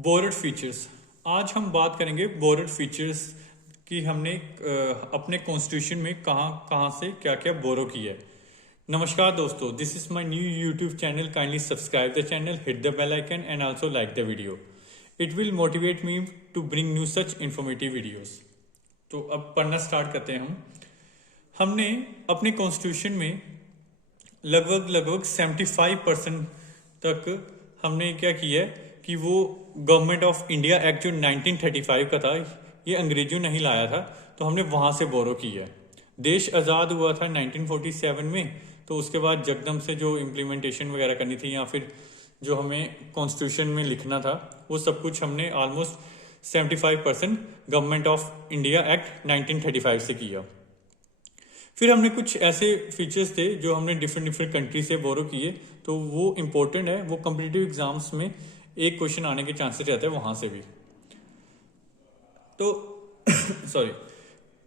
Borrowed features. आज हम बात करेंगे बोरोड फीचर्स की हमने अपने कॉन्स्टिट्यूशन में कहाँ कहाँ से क्या क्या बोरो किया है। नमस्कार दोस्तों, this is my new YouTube channel. Kindly subscribe the channel, hit the bell icon and also like the video. It will motivate me to bring new such informative videos. तो अब पढ़ना स्टार्ट करते हैं हमने अपने कॉन्स्टिट्यूशन में लगभग 75% तक हमने क्या किया है कि वो गवर्नमेंट ऑफ इंडिया एक्ट जो 1935 का था, ये अंग्रेजों ने ही लाया था, तो हमने वहां से बोरो किया है। देश आज़ाद हुआ था 1947 में, तो उसके बाद जकदम से जो इम्प्लीमेंटेशन वगैरह करनी थी या फिर जो हमें कॉन्स्टिट्यूशन में लिखना था, वो सब कुछ हमने almost 75% government of India act 1935 से किया। फिर हमने कुछ ऐसे फीचर्स थे जो हमने डिफरेंट कंट्री से बोरो किए, तो वो इम्पोर्टेंट है, वो कॉम्पिटिटिव एग्जाम्स में एक क्वेश्चन आने के चांसेस रहते हैं वहां से भी। तो सॉरी,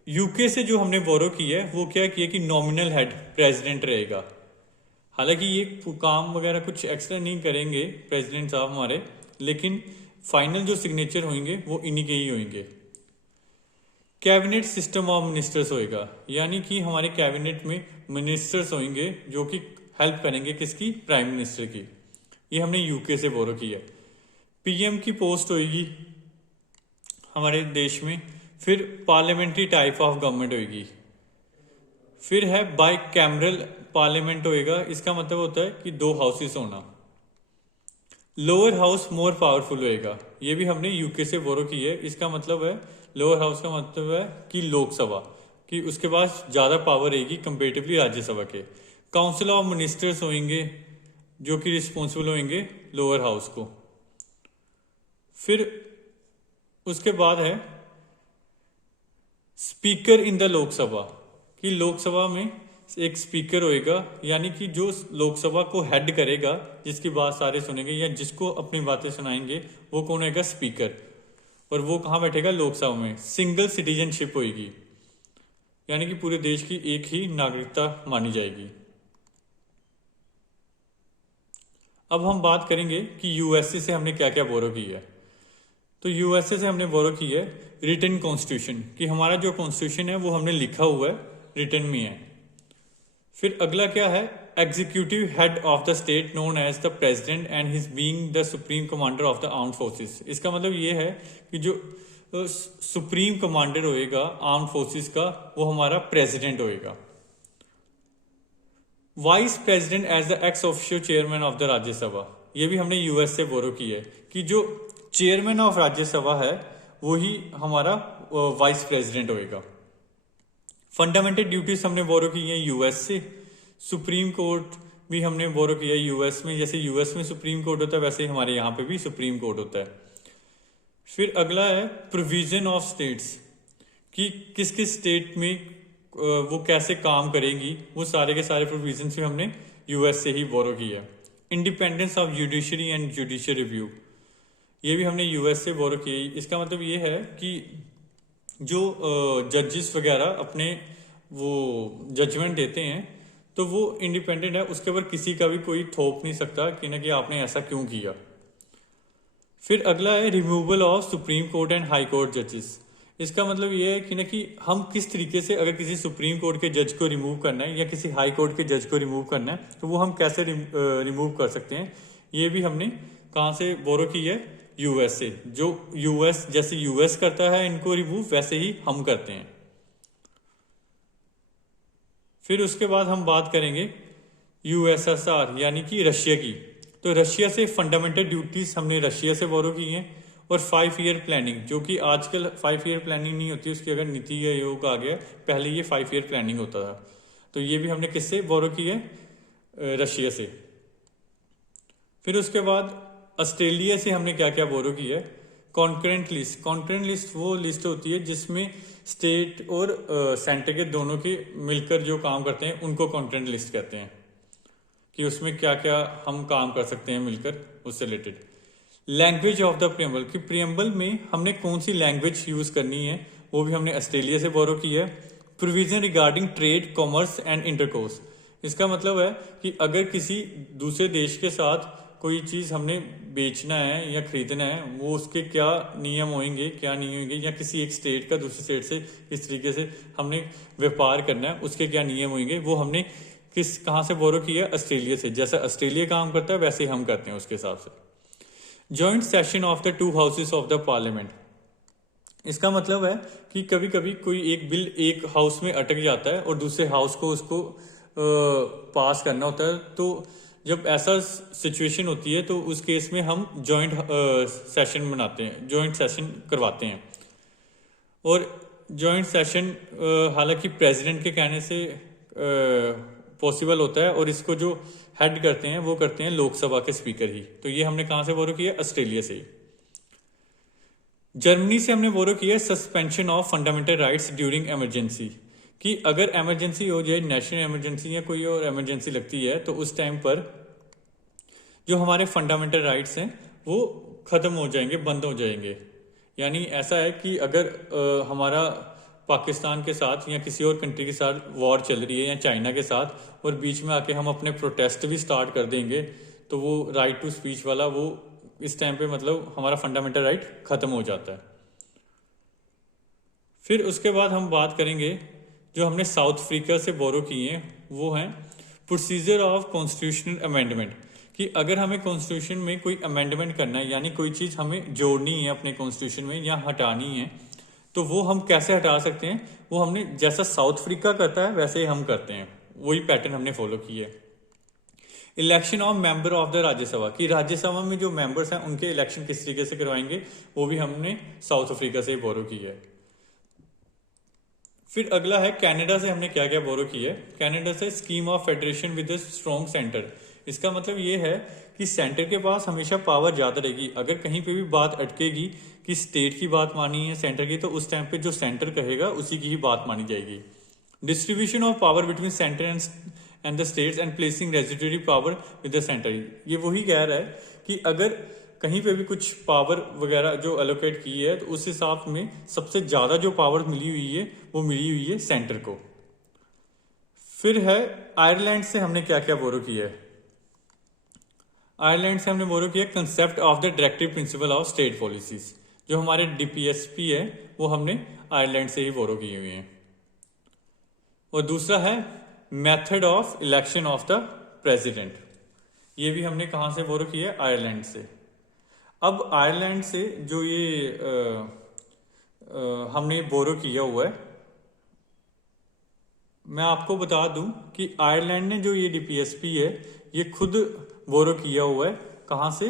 यूके से जो हमने बोरो किया है वो क्या किया कि नॉमिनल हेड प्रेसिडेंट रहेगा। हालांकि ये काम वगैरह कुछ एक्स्ट्रा नहीं करेंगे प्रेसिडेंट साहब हमारे, लेकिन फाइनल जो सिग्नेचर होंगे वो इन्हीं के ही होंगे। कैबिनेट सिस्टम ऑफ मिनिस्टर्स होएगा, यानी कि हमारे कैबिनेट में मिनिस्टर्स होंगे जो कि हेल्प करेंगे किसकी, प्राइम मिनिस्टर की। ये हमने यूके से बोरो किया। पीएम की पोस्ट होगी हमारे देश में। फिर पार्लियामेंट्री टाइप ऑफ गवर्नमेंट होगी। फिर है बाई कैमरल पार्लियामेंट होएगा। इसका मतलब होता है कि 2 हाउसेस होना। लोअर हाउस मोर पावरफुल होएगा, ये भी हमने यूके से बोरो की है। इसका मतलब है लोअर हाउस का मतलब है कि लोकसभा कि उसके पास ज्यादा पावर रहेगी कंपेरेटिवली राज्यसभा के। काउंसिल ऑफ मिनिस्टर्स होंगे जो कि रिस्पॉन्सिबल होंगे लोअर हाउस को। फिर उसके बाद है स्पीकर इन द लोकसभा, कि लोकसभा में एक स्पीकर होएगा, यानी कि जो लोकसभा को हेड करेगा, जिसकी बात सारे सुनेंगे या जिसको अपनी बातें सुनाएंगे, वो कौन होएगा, स्पीकर। और वो कहाँ बैठेगा, लोकसभा में। सिंगल सिटीजनशिप होएगी, यानी कि पूरे देश की एक ही नागरिकता मानी जाएगी। अब हम बात करेंगे कि यूएसए से हमने क्या क्या बोरो किया है। तो यूएसए से हमने बोरो की है रिटन कॉन्स्टिट्यूशन, कि हमारा जो कॉन्स्टिट्यूशन है वो हमने लिखा हुआ है, रिटन में है। फिर अगला क्या है, executive head of the state known as the president and his being the supreme commander of the armed forces. इसका मतलब ये है कि जो सुप्रीम कमांडर होएगा आर्म्ड फोर्सेस का, वो हमारा प्रेसिडेंट होएगा। Vice president as the ex officio chairman of the Rajya Sabha, ये भी हमने यूएस से बोरो की है, कि जो चेयरमैन ऑफ राज्यसभा है वही हमारा वाइस प्रेसिडेंट होएगा। फंडामेंटल ड्यूटीज हमने बोरो की है यूएस से। सुप्रीम कोर्ट भी हमने बोरो किया यूएस में। जैसे यूएस में सुप्रीम कोर्ट होता है, वैसे ही हमारे यहाँ पे भी सुप्रीम कोर्ट होता है। फिर अगला है प्रोविजन ऑफ स्टेट्स, कि किस किस स्टेट में वो कैसे काम करेंगी, वो सारे के सारे प्रोविजन भी हमने यूएस से ही बोरो किया। Independence of judiciary and judicial review, ये भी हमने यूएस से बोरो किया। इसका मतलब ये है कि जो जजेस वगैरह अपने वो जजमेंट देते हैं, तो वो इंडिपेंडेंट है, उसके ऊपर किसी का भी कोई थोप नहीं सकता कि ना कि आपने ऐसा क्यों किया। फिर अगला है removal of supreme court and high court जजेस। इसका मतलब ये है कि ना कि हम किस तरीके से अगर किसी सुप्रीम कोर्ट के जज को रिमूव करना है या किसी हाई कोर्ट के जज को रिमूव करना है, तो वो हम कैसे रिमूव कर सकते हैं। ये भी हमने कहाँ से बोरो की है, यूएस से। जो यूएस, जैसे यूएस करता है इनको रिमूव, वैसे ही हम करते हैं। फिर उसके बाद हम बात करेंगे यूएसएसआर यानी कि रशिया की। तो रशिया से फंडामेंटल ड्यूटीज हमने रशिया से बोरो की हैं। और 5 ईयर प्लानिंग, जो कि आजकल 5 ईयर प्लानिंग नहीं होती, उसकी अगर नीति आयोग आ गया, पहले ये 5 ईयर प्लानिंग होता था। तो ये भी हमने किससे बोरो की है, रशिया से। फिर उसके बाद ऑस्ट्रेलिया से हमने क्या क्या बोरो किया है, कॉन्करेंट लिस्ट। कॉन्करेंट लिस्ट वो लिस्ट होती है जिसमें स्टेट और सेंटर के दोनों के मिलकर जो काम करते हैं, उनको कॉन्करेंट लिस्ट कहते हैं, कि उसमें क्या क्या हम काम कर सकते हैं मिलकर, उससे related. Language of the preamble, कि प्रियम्बल में हमने कौन सी लैंग्वेज यूज करनी है, वो भी हमने ऑस्ट्रेलिया से बोरो की है। Provision regarding trade, commerce and intercourse, इसका मतलब है कि अगर किसी दूसरे देश के साथ कोई चीज़ हमने बेचना है या खरीदना है, वो उसके क्या नियम होंगे क्या नहीं होंगे, या किसी एक स्टेट का दूसरी स्टेट से किस तरीके से हमने व्यापार करना है उसके क्या नियम होंगे, वो हमने कहाँ से बोरो किया? ऑस्ट्रेलिया से। जैसा ऑस्ट्रेलिया काम करता है वैसे ही हम करते हैं उसके हिसाब से। Joint session of the two houses of the parliament, इसका मतलब है कि कभी कभी कोई एक बिल एक हाउस में अटक जाता है और दूसरे हाउस को उसको पास करना होता है। तो जब ऐसा सिचुएशन होती है तो उस केस में हम जॉइंट सेशन बनाते हैं, जॉइंट सेशन करवाते हैं। और जॉइंट सेशन हालांकि प्रेसिडेंट के कहने से पॉसिबल होता है, और इसको जो हेड करते हैं वो करते हैं लोकसभा के स्पीकर ही। तो ये हमने कहाँ से बोरो किया? ऑस्ट्रेलिया से ही। जर्मनी से हमने बोरो किया suspension of fundamental rights during emergency, कि अगर इमरजेंसी हो जाए, नेशनल इमरजेंसी या कोई और इमरजेंसी लगती है, तो उस टाइम पर जो हमारे फंडामेंटल राइट्स हैं वो खत्म हो जाएंगे, बंद हो जाएंगे। यानी ऐसा है कि अगर हमारा पाकिस्तान के साथ या किसी और कंट्री के साथ वॉर चल रही है या चाइना के साथ, और बीच में आके हम अपने प्रोटेस्ट भी स्टार्ट कर देंगे, तो वो राइट टू स्पीच वाला वो इस टाइम पे मतलब हमारा फंडामेंटल राइट खत्म हो जाता है। फिर उसके बाद हम बात करेंगे जो हमने साउथ अफ्रीका से बोरो किए हैं, वो हैं प्रोसीजर ऑफ कॉन्स्टिट्यूशनल अमेंडमेंट, कि अगर हमें कॉन्स्टिट्यूशन में कोई अमेंडमेंट करना है, यानी कोई चीज़ हमें जोड़नी है अपने कॉन्स्टिट्यूशन में या हटानी है, तो वो हम कैसे हटा सकते हैं? वो हमने जैसा साउथ अफ्रीका करता है वैसे ही हम करते हैं, वही पैटर्न हमने फॉलो किया है। Election of member of the Rajya Sabha, कि राज्यसभा में जो मेंबर्स हैं उनके इलेक्शन किस तरीके से करवाएंगे, वो भी हमने साउथ अफ्रीका से ही बोरो किया है। फिर अगला है कनाडा से हमने क्या क्या बोरो किया है। कनाडा से scheme of federation with a strong centre, इसका मतलब ये है कि सेंटर के पास हमेशा पावर ज़्यादा रहेगी। अगर कहीं पे भी बात अटकेगी कि स्टेट की बात मानी है सेंटर की, तो उस टाइम पे जो सेंटर कहेगा उसी की ही बात मानी जाएगी। Distribution of power between centre and the states and placing residuary power with the centre, ये वही कह रहा है कि अगर कहीं पे भी कुछ पावर वगैरह जो एलोकेट की है, तो उस हिसाब में सबसे ज़्यादा जो पावर मिली हुई है वो मिली हुई है सेंटर को। फिर है आयरलैंड से हमने क्या क्या बोरो किया है। आयरलैंड से हमने बोरो किया concept of the directive principle of state policies, जो हमारे डीपीएसपी है वो हमने आयरलैंड से ही बोरो किए हुए हैं। और दूसरा है method of election of the president, ये भी हमने कहाँ से बोरो किया है? आयरलैंड से। अब आयरलैंड से जो ये हमने बोरो किया हुआ है, मैं आपको बता दूं कि आयरलैंड ने जो ये डीपीएसपी है ये खुद बोरो किया हुआ है, कहाँ से?